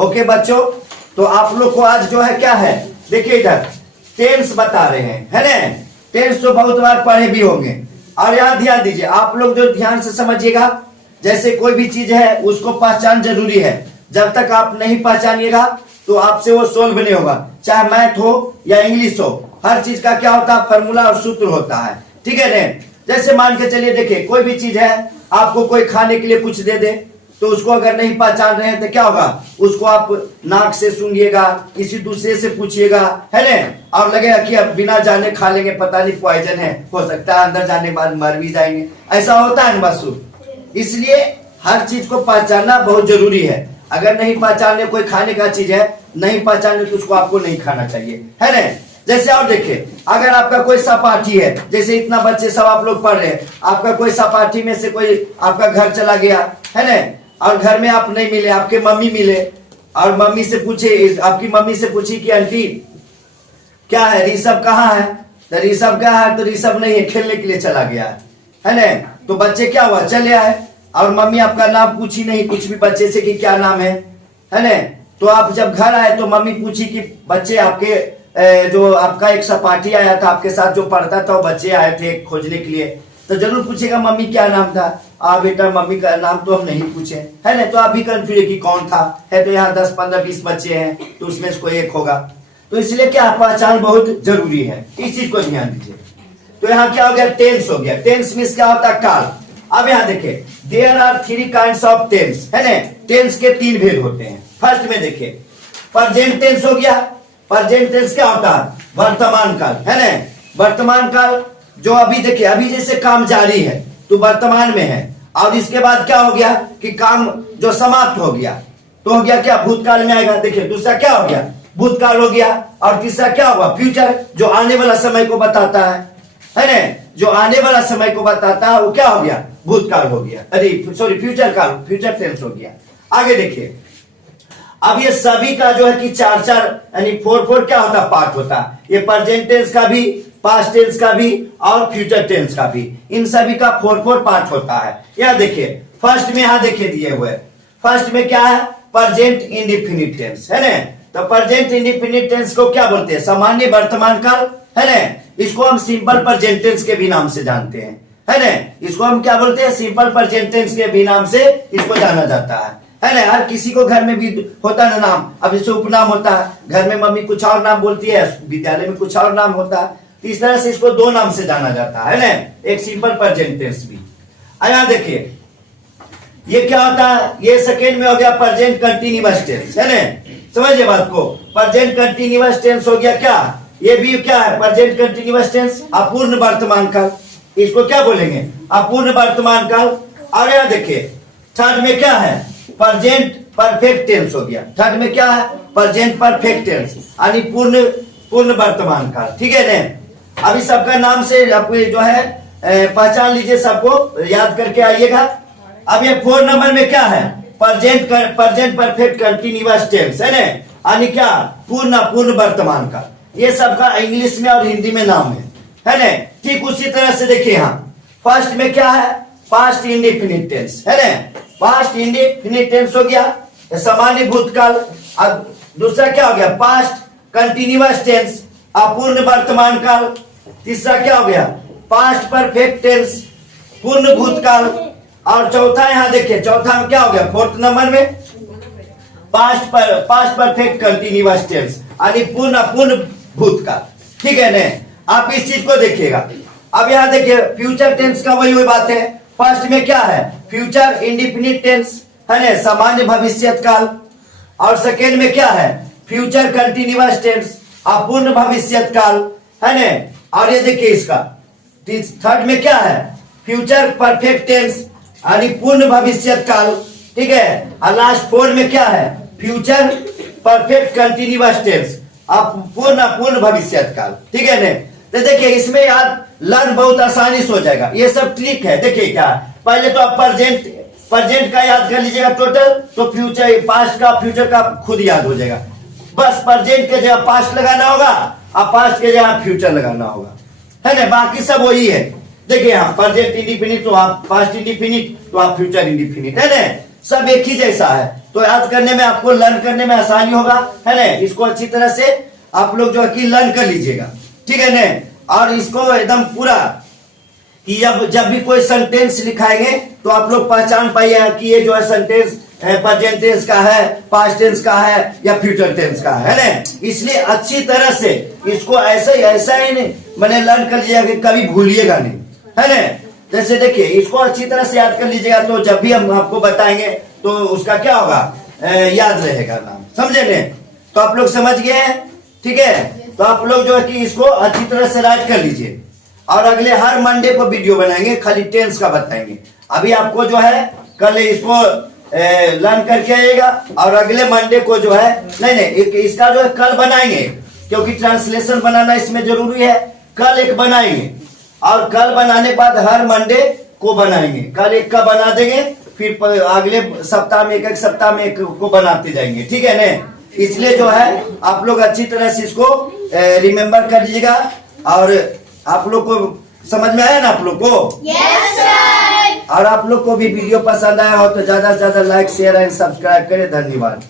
Okay बच्चों, तो आप लोग को आज जो है क्या है, देखिए इधर टेंस बता रहे हैं, है ना। टेंस तो बहुत बार पढ़े भी होंगे। और यहाँ ध्यान दीजिए, आप लोग जो ध्यान से समझिएगा, जैसे कोई भी चीज है उसको पहचान जरूरी है। जब तक आप नहीं पहचानिएगा तो आपसे वो सोल्व नहीं होगा, चाहे मैथ हो या इंग्लिश हो। हर चीज का क्या होता है, फॉर्मूला और सूत्र होता है, ठीक है ना। जैसे मान के चलिए, देखिए कोई भी चीज है, आपको कोई खाने के लिए कुछ दे दे, तो उसको अगर नहीं पहचान रहे हैं तो क्या होगा, उसको आप नाक से सूंघिएगा, किसी दूसरे से पूछिएगा, है ना, और लगेगा कि अब बिना जाने खा लेंगे, पता नहीं पॉइजन है, हो सकता है अंदर जाने के बाद मर भी जाएंगे। ऐसा होता है ना बसु। इसलिए हर चीज को पहचानना बहुत जरूरी है। अगर नहीं पहचाने, कोई खाने का चीज है नहीं पहचाने तो उसको आपको नहीं खाना चाहिए, है ना। जैसे और देखिए, अगर आपका कोई सहपाठी है, जैसे इतना बच्चे सब आप लोग पढ़ रहे हैं, आपका कोई सहपाठी में से कोई आपका घर चला गया, है ना, और घर में आप नहीं मिले, आपके मम्मी मिले, और मम्मी से पूछे, आपकी मम्मी से पूछी कि आंटी क्या है, ऋषभ कहाँ है, तो ऋषभ क्या है, तो ऋषभ नहीं है, खेलने के लिए चला गया है ना। तो बच्चे क्या हुआ, चले आए, और मम्मी आपका नाम पूछी नहीं कुछ भी बच्चे से कि क्या नाम है ना। तो आप जब घर आए तो मम्मी पूछी कि बच्चे आपके जो आपका एक सहपाठी आया था आपके साथ जो पढ़ता था, वो बच्चे आए थे खोजने के लिए, तो जरूर पूछेगा मम्मी क्या नाम था। बेटा मम्मी का नाम तो हम नहीं पूछे, है ना। तो आप भी कंफ्यूज कि कौन था, है तो यहाँ 10 15 20 बच्चे हैं, तो उसमें से कोई एक होगा। तो इसलिए क्या पहचान बहुत जरूरी है, इस चीज को ध्यान दीजिए। तो यहाँ क्या हो गया, टेंस हो गया। टेंस मीन्स क्या होता है, काल। अब यहाँ देखिए, there are 3 kinds of tense, है ना। टेंस के 3 भेद होते हैं। फर्स्ट में देखिए, प्रेजेंट टेंस हो गया। प्रेजेंट टेंस क्या होता है, वर्तमान काल, है ना। वर्तमान काल जो अभी देखिए, अभी जैसे काम जारी है तो वर्तमान में है, और इसके बाद क्या हो गया कि काम जो समाप्त हो गया तो हो गया क्या, भूतकाल में आएगा। देखिए दूसरा क्या हो गया, भूतकाल हो गया, और तीसरा क्या होगा, फ्यूचर, जो आने वाला समय को बताता है ना। जो आने वाला समय को बताता है वो क्या हो गया, भूतकाल हो गया, अरे सॉरी फ्यूचर काल, फ्यूचर टेंस हो गया। आगे देखिए, अब ये सभी का जो है कि 4 यानी 4 क्या होता, पार्ट होता है। ये प्रेजेंट टेंस का भी, पास्ट टेंस का भी, और फ्यूचर टेंस का भी, इन सभी का 4 पार्ट होता है। यह देखिए फर्स्ट में, यहां देखिए दिए हुए, फर्स्ट में क्या है, प्रेजेंट इंडेफिनिट टेंस, है ना। तो प्रेजेंट इंडेफिनिट टेंस को क्या बोलते हैं, सामान्य वर्तमान काल, है ना। इसको हम सिंपल प्रेजेंट टेंस के भी नाम से जानते हैं, है ना। इसको हम क्या बोलते हैं, सिंपल प्रेजेंट टेंस के भी नाम से इसको जाना जाता है ना। हर किसी को घर में भी होता है ना नाम, अब इससे उपनाम होता है, घर में मम्मी कुछ और नाम बोलती है, विद्यालय में कुछ और नाम होता है, तो इस तरह से इसको 2 नाम से जाना जाता है ना, एक सिंपल प्रेजेंट टेंस भी। यहाँ देखिए ये क्या होता है, ये सेकेंड में हो गया प्रेजेंट कंटिन्यूअस टेंस, है ना। समझिए बात को, प्रेजेंट कंटिन्यूअस टेंस हो गया क्या, ये भी क्या है, प्रेजेंट कंटिन्यूअस टेंस, अपूर्ण वर्तमान काल, इसको क्या बोलेंगे, अपूर्ण वर्तमान काल। और यहाँ देखिए थर्ड में क्या है, प्रेजेंट परफेक्ट टेंस हो गया। थर्ड में क्या है, प्रेजेंट परफेक्ट टेंस, यानी पूर्ण वर्तमान काल, ठीक है ना। अभी सबका नाम से आप जो है पहचान लीजिए, सबको याद करके आइएगा। अब ये 4 नंबर में क्या है, प्रेजेंट परफेक्ट कंटिन्यूअस टेंस, है ना, यानी क्या, पूर्ण वर्तमान काल। ये सबका इंग्लिश में और हिंदी में नाम है ना। ठीक उसी तरह से देखिए, यहाँ फर्स्ट में क्या है, पास्ट इंडेफिनिट टेंस, है ना। पास्ट इंडेफिनिट टेंस हो गया, सामान्य भूतकाल। अब दूसरा क्या हो गया, पास्ट कंटिन्यूअस टेंस, अपूर्ण वर्तमान काल। तीसरा क्या हो गया, पास्ट परफेक्ट टेंस, पूर्ण भूतकाल। और चौथा यहाँ देखिए, चौथा में क्या हो गया, 4th नंबर में पास्ट परफेक्ट कंटिन्यूअस टेंस, यानी पूर्ण भूतकाल, ठीक है ना। आप इस चीज को देखिएगा। अब यहाँ देखिए फ्यूचर टेंस का वही बात है। फर्स्ट में क्या है, फ्यूचर इंडेफिनिट टेंस, है ना, सामान्य भविष्यत काल। और सेकेंड में क्या है, फ्यूचर कंटिन्यूअस टेंस, अपूर्ण भविष्यत काल, है ना। और ये देखिए इसका थर्ड में क्या है, फ्यूचर परफेक्ट टेंस, यानी पूर्ण भविष्यत काल, ठीक है। और लास्ट 4 में क्या है, फ्यूचर परफेक्ट कंटिन्यूअस टेंस, पूर्ण भविष्यत काल, ठीक है ना। तो देखिए इसमें याद लर्न बहुत आसानी से हो जाएगा। ये सब ट्रिक है। देखिए क्या, पहले तो आप प्रेजेंट का याद कर लीजिएगा टोटल, तो फ्यूचर, पास्ट का, फ्यूचर का खुद याद हो जाएगा। बस प्रेजेंट के जगह पास्ट लगाना होगा और पास्ट के जगह फ्यूचर लगाना होगा, है ना। बाकी सब वही है। देखिए यहाँ प्रेजेंट इंडेफिनिट तो आप पास्ट इंडेफिनिट तो आप फ्यूचर इंडेफिनिट, है ना। सब एक ही जैसा है। तो याद करने में आपको, लर्न करने में आसानी होगा, है ना। इसको अच्छी तरह से आप लोग जो है कि लर्न कर लीजिएगा, ठीक है ना। और इसको एकदम पूरा कि जब भी कोई सेंटेंस लिखाएंगे तो आप लोग पहचान पाइए कि ये जो है सेंटेंस प्रेजेंट टेंस का है, पास्ट टेंस का है या फ्यूचर टेंस का है ना। इसलिए अच्छी तरह से इसको ऐसा ही नहीं मैंने लर्न कर लिया कि कभी भूलिएगा नहीं, है ना। जैसे देखिए इसको अच्छी तरह से याद कर लीजिएगा, तो जब भी हम आपको बताएंगे तो उसका क्या होगा, याद रहेगा नाम, समझे ने। तो आप लोग समझ गए हैं, ठीक है। तो आप लोग जो है कि इसको अच्छी तरह से राइट कर लीजिए, और अगले हर मंडे को वीडियो बनाएंगे, खाली टेंस का बताएंगे। अभी आपको जो है कल इसको लर्न करके आइएगा, और अगले मंडे को जो है नहीं इसका जो है कल बनाएंगे, क्योंकि ट्रांसलेशन बनाना इसमें जरूरी है। कल एक बनाएंगे, और कल बनाने के बाद हर मंडे को बनाएंगे। कल एक का बना देंगे, फिर अगले सप्ताह में एक सप्ताह में एक को बनाते जाएंगे, ठीक है ना। इसलिए जो है आप लोग अच्छी तरह से इसको रिमेम्बर कर लीजिएगा। और आप लोग को समझ में आया ना आप लोग को? Yes sir. और आप लोग को भी वीडियो पसंद आया हो तो ज्यादा से ज्यादा लाइक, शेयर एंड सब्सक्राइब करें। धन्यवाद।